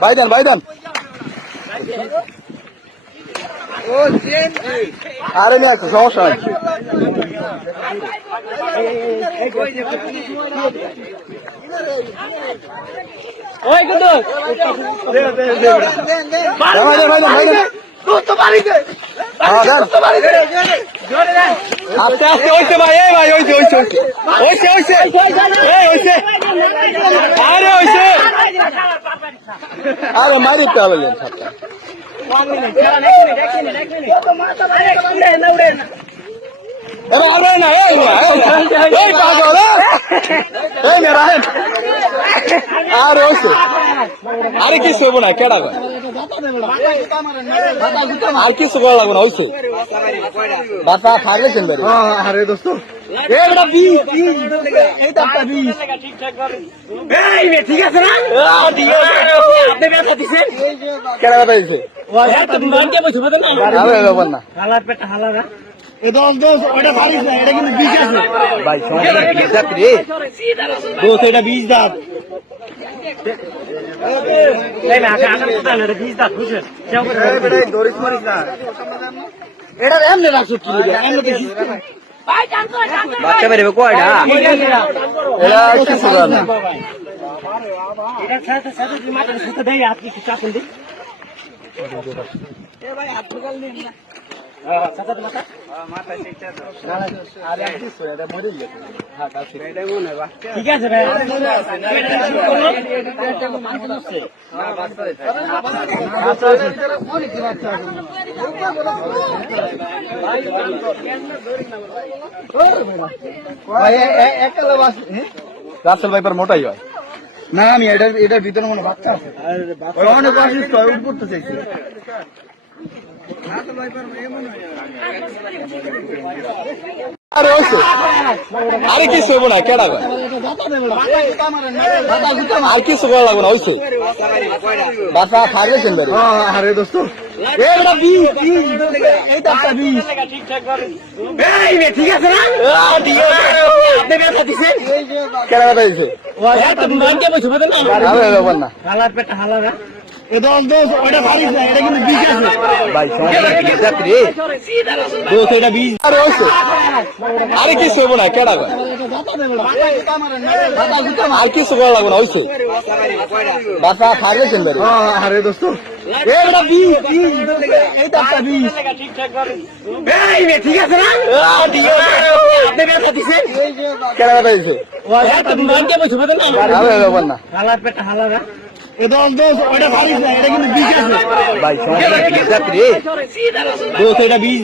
বাইদান বাইদান আরে নিয়ে একটু সমস্যা নাই আস্তে আস্তে হয়েছে ভাই এই ভাই হয়েছে হয়েছে হয়েছে হয়েছে হয়েছে আরে হয়েছে আরে মারিতে হবে সাতটা আরে কিছু হবো না কেডা আর কিছু করা লাগবো না হয়েছে বাসা থাকলেছেন আরে দোস্ত ঠিক আছে না কেডা ব্যথা দিচ্ছে ব্যাপার না ভাই বীজ দাঁত রে দোষ এটা বীজ দাঁত বাচ্চা বেরোবে কয়টা ঠিক আছে রাসেল ভাইপার মোটাই হয় না আমি এটার ভিতরে মনে বাচ্চা আছে অনেক অসুস্থ উঠতে চাইছি আরে কিছু হবো না কেডা আর কিছু করা লাগবো না হয়েছে বাসা থাকলেছেন আরে দোস্ত ঠিক আছে না কেডা ব্যথা দিচ্ছে ব্যাপার না আরে কিছু হবো না কেডা আর কিছু করা লাগবো না হয়েছে বাসা থাকলেছেন আরে দোস্ত ঠিক আছে না কেডা ব্যথা দিচ্ছে ব্যাপার না ভাই বীজ দাঁত রে দোষ এটা বীজ